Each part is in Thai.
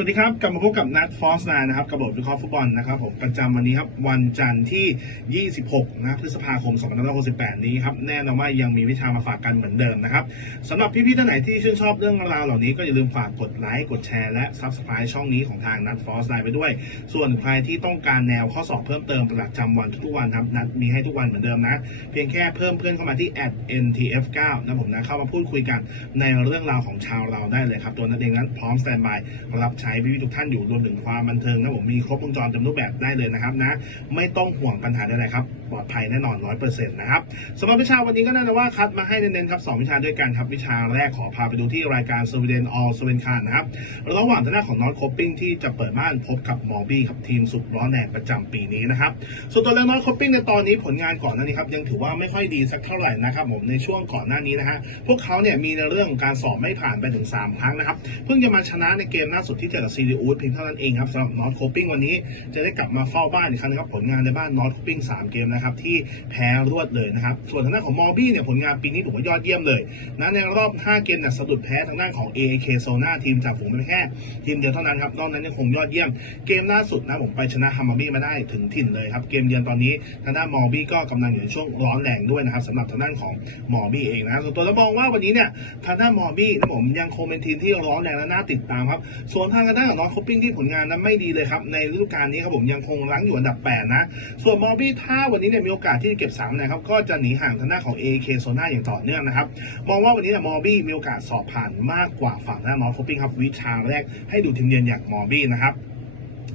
สวัสดีครับ กลับมาพบกับนัดฟอสนานะครับกับบทวิเคราะห์ฟุตบอลนะครับผมประจำวันนี้ครับวันจันทร์ที่ 26 นะพฤษภาคม 2568 นี้ครับแน่นอนว่ายังมีวิชามาฝากกันเหมือนเดิมนะครับสำหรับพี่ๆท่านไหนที่ชื่นชอบเรื่องราวเหล่านี้ก็อย่าลืมฝากกดไลค์กดแชร์และ Subscribe ช่องนี้ของทางนัดฟอสไลน์ไปด้วย ส่วนใครที่ต้องการแนวข้อสอบเพิ่มเติมประจำวันทุกวันครับนัดมีให้ทุกวันเหมือนเดิมนะเพียงแค่เพิ่มเพื่อนเข้ามาที่ @ntf9 นะผมนะเข้ามาพูดคุยกันในเรื่องราวของชาวเราได้เลยครับตัวนัดเองนั้นพร้อมสแตนบายรับใช้พี่ๆทุกท่านอยู่รวมถึงความบันเทิงนะผมมีครบวงจรเต็มรูปแบบได้เลยนะครับนะไม่ต้องห่วงปัญหาใดๆครับปลอดภัยแน่นอน100%นต์นะครับสำหรับวิชาวันนี้ก็แน่นอนว่าคัดมาให้เน้นๆครับสองวิชาด้วยกันครับวิชาแรกขอพาไปดูที่รายการสวีเดนออลสวีเดนคานนะครับระหว่างทางด้านของนอตโคปปิ้งที่จะเปิดบ้านพบกับมอร์บี้ครับทีมสุดร้อนแรงประจำปีนี้นะครับส่วนตัวเรื่องนอตโคปปิ้งในตอนนี้ผลงานก่อนหน้านี้ครับยังถือว่าไม่ค่อยดีสักเท่าไหร่นะครับผมในช่วงก่อนหน้านี้นะฮะพวกเขาเนี่ยมีในเรื่องของการสอบไม่ผ่านไปถึง 3 ครั้งนะครับเพิ่งจะมาชนะในเกมล่าสุดที่เจอกับซีรีอูดเพียงเท่านั้นเองครับสำหรับนอตโคปปิ้งวันนี้จะได้กลับมาเฝ้าบ้านอีกครั้งนะครับผลงานในบ้านนอตโคปปิ้ง3เกมนะครับที่แพ้รวดเลยนะครับส่วนทางด้านของมอร์บี้เนี่ยผลงานปีนี้ถือว่ายอดเยี่ยมเลยนะในรอบ 5 เกมเนี่ยสะดุดแพ้ทางด้านของ AAK โซนาทีมจากฝูงเป็นแค่ทีมเดียวเท่านั้นครับนอกนั้นยังคงยอดเยี่ยม เกมล่าสุดนะผมไปชนะฮัมมาร์บี้มาได้ถึงถิ่นเลยครับเกมเยือนตอนนี้ทางด้านมอร์บี้ก็กำลังอยู่ในช่วงร้อนแรงด้วยนะครับสำหรับทางด้านของมอร์บี้เองนะส่วนตัวเรามองว่าวันนี้เนี่ยทางด้านมอร์บี้นะผมยังคงเป็นทีมที่ร้อนแรงและน่าติดตามครับส่วนทางด้านของนองคอปปิ้งที่ผลงานนั้นไม่ดีเลยครับ ในฤดูกาลนี้ครับผมยังคงรั้งอยู่อันดับแปดนะ ส่วนมอบี้ถ้าวันนี้เนี่ยมีโอกาสที่จะเก็บสามคะแนครับก็จะหนีห่างทางด้าของ AK โซน่าอย่างต่อเนื่องนะครับ มองว่าวันนี้เนี่ยมอบี้มีโอกาสสอบผ่านมากกว่าฝั่งด้าน้องคอปปิ้งครับวิชาแรกให้ดูทีมเยือนอย่างมอบี้นะครับ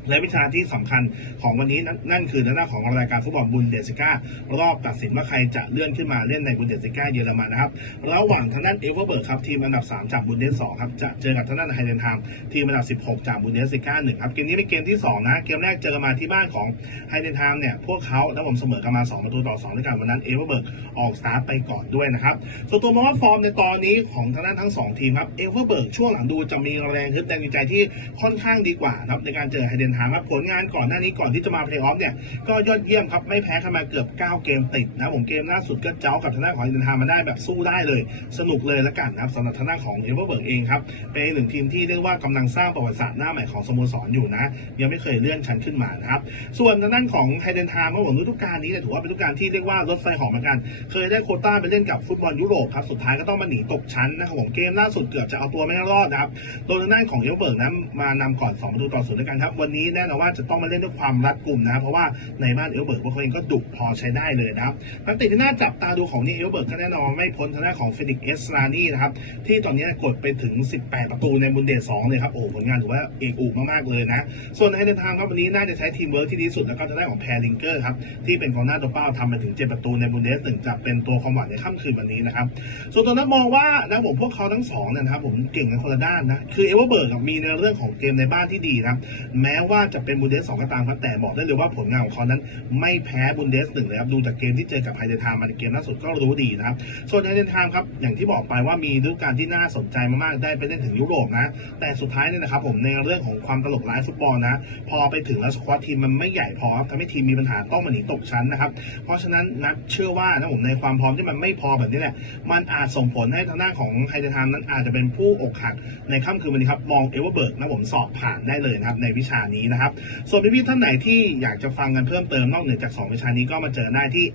และวิชาที่สำคัญของวันนี้นั่นนั่นคือหน้าของรายการฟุตบอลบุนเดสก้ารอบตัดสินว่าใครจะเลื่อนขึ้นมาเล่นในบุนเดสก้าเยอรมันนะครับระหว่างทางด้านเอเวอร์เบิร์กครับทีมอันดับ 3 จากบุนเดสสองครับจะเจอกับทางด้านไฮเดนไทม์ทีมอันดับ 16 จากบุนเดสก้าหนึ่งครับเกมนี้เป็นเกมที่ 2 นะ เกมแรกเจอกันมาที่บ้านของไฮเดนไทม์เนี่ยพวกเขาแล้วผมเสมอกันมา 2 ประตูต่อ2ด้วยกันวันนั้นเอเวอร์เบิร์กออกสตาร์ทไปก่อนด้วยนะครับส่วนตัวมองว่าฟอร์มในตอนนี้ของทางด้านทั้งสองทีมครับเอเวอร์เบิร์กช่วงหลังดูจะมีแรงฮึดแรงจูงใจที่ค่อนข้างดีกว่าครับในการเจอไฮเดนไทม์ครับผลงานก่อนหน้านี้ก่อนที่จะมาเพลย์ออฟเนี่ยก็ยอดเยี่ยมครับไม่แพ้กันมาเกือบ 9 เกมติดนะผมเกมล่าสุดก็เจ้ากับทางด้านของอินทามาได้แบบสู้ได้เลย สนุกเลยละกันนะครับสำหรับทางด้านของเอเวอร์เบิร์กเองครับเป็นหนึ่งทีมที่เรียกว่ากำลังสร้างประวัติศาสตร์หน้าใหม่ของสโมสรอยู่นะ ยังไม่เคยเลื่อนชั้นขึ้นมานะครับส่วนทางด้านของไฮเดนทามเมื่อผมฤดูกาลนี้เนี่ยถือว่าเป็นฤดูกาลที่เรียกว่ารถไฟหอมเหมือนกัน เคยได้โคต้าไปเล่นกับฟุตบอลยุโรปครับสุดท้ายก็ต้องมาหนีตกชั้นนะครับผมเกมล่าสุดเกือบจะเอาตัวไม่รอดนะครับโดยทางด้านของเอเวอร์เบิร์กนั้นมานำก่อน2ประตูต่อศูนย์ด้วยกันครับวันนี้แน่นอนว่าจะต้องมาเล่นด้วยความรัดกุมนะเพราะว่าในบ้านเอลเบิร์กพวกเขาเองก็ดุพอใช้ได้เลยนะครับนักเตะที่น่าจับตาดูของนี่เอลเบิร์กก็แน่นอนไม่พ้นทางด้านของเฟนิกเอสลานี่นะครับที่ตอนนี้กดไปถึง 18 ประตูในบุนเดส2เลยครับโอ้ผลงานถือว่าเอกอุมากๆเลยนะ ส่วนในเดินทางครับวันนี้น่าจะใช้ทีมเวิร์กที่ดีสุดแล้วก็ทางด้านของแพรลิงเกอร์ครับที่เป็นกองหน้าตัวเป้าทำไปถึง 7 ประตูในบุนเดสหนึ่งจะเป็นตัวความหวังในค่ำคืนวันนี้นะครับส่วนตัวนักมองว่านะผมพวกเขาทั้งสองเนยนะครับผมเก่งกันคนละด้านนะคือเอเวอร์เบิร์กมีในเรื่องของเกมในบ้านที่ดีนะแม้ว่าว่าจะเป็นบุนเดสสองก็ตามครับแต่บอกได้เลยว่าผลงานของเขานั้น ไม่แพ้บุนเดสหนึ่งเลยครับดูจากเกมที่เจอกับไฮเดนทามมาในเกมล่าสุดก็รู้ดีนะครับส่วนไฮเดนทามครับอย่างที่บอกไปว่ามีฤดูกาลที่น่าสนใจมากๆได้ไปเล่นถึงยุโรปนะ แต่สุดท้ายเนี่ยนะครับผมในเรื่องของความตลกร้ายฟุตบอลนะ พอไปถึงแล้วสควอตทีมมันไม่ใหญ่พอทำให้ทีมมีปัญหาต้องมาหนีตกชั้นนะครับเพราะฉะนั้นนัดเชื่อว่านะผมในความพร้อมที่มันไม่พอแบบนี้แหละมันอาจส่งผลให้ทางด้านของไฮเดนทามนั้นอาจจะเป็นผู้อกหักในค่ำคืนวันนี้ครับมองเอเวอร์เบิร์กนะผมสอบผ่านได้เลยนะครับในวิชานี้นะครับ ส่วนพี่ๆท่านไหนที่อยากจะฟังกันเพิ่มเติมนอกเหนือจาก 2 วิชานี้ก็มาเจอได้ที่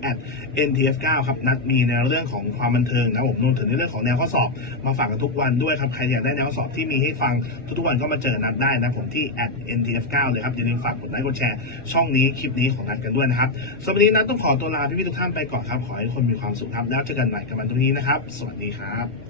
@ntf9 ครับนัดมีในเรื่องของความบันเทิงนะผมรวมถึงในเรื่องของแนวข้อสอบ มาฝากกันทุกวันด้วยครับใครอยากได้แนวข้อสอบที่มีให้ฟังทุกๆวันก็มาเจอนัดได้นะผมที่ @ntf9 เลยครับอย่าลืมฝากกดไลค์กดแชร์ช่องนี้คลิปนี้ของนัดกันด้วยนะครับสำหรับวันนี้นัดต้องขอตัวลาพี่ๆทุกท่านไปก่อนครับขอให้ทุกคนมีความสุขครับแล้วเจอกันใหม่กับวันตรงนี้นะครับ สวัสดีครับ